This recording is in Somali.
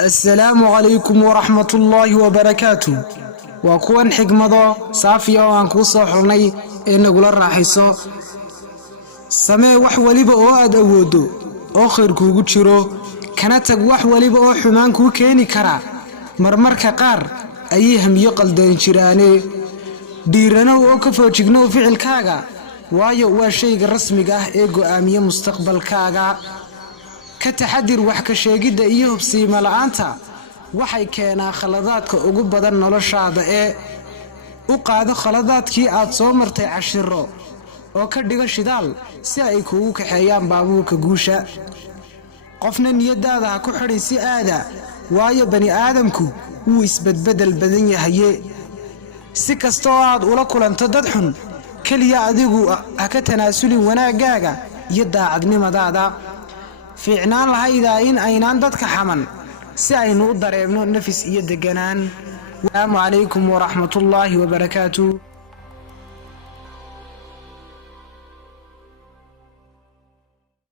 السلام عليكم ورحمة الله وبركاته. وكون حكمة صافية وانكو صحرني إن نقول الرحيصة سمي وحولي بأواد أودو آخر كوغو تشيرو كانت وحولي بأو حمان كو كيني كرا مرمركا قار أيهم يقل دين شيراني ديرنا وكفو تشيغنو فعل كاغا وايو واشيغ الرسمي قاه إيقو آمية مستقبل كاغا كتحدير وحكا شيغيدا إيهو بسيما لعانتا waxay keenaa khaladaadka ugu badan noloshaada ee u qaado khaladaadkii aad soo martay cashiro oo ka dhiga shidaal si ay kugu kaxeeyaan baabuurka guusha qofna niyadaada ha ku xidhin si aada waayo bani aadamku wuu isbedbedel badan yahay si kasta oo aad ula kulanto dad xun kaliya adigu ha ka tanaasulin wanaagaaga iyo daacadnimadaada fiicnaan lahaydaa in aynaan dadka xaman si aynu u dareemno nafis iyo deganaan. Assalamu alaykum wa rahmatullahi wa barakatuh.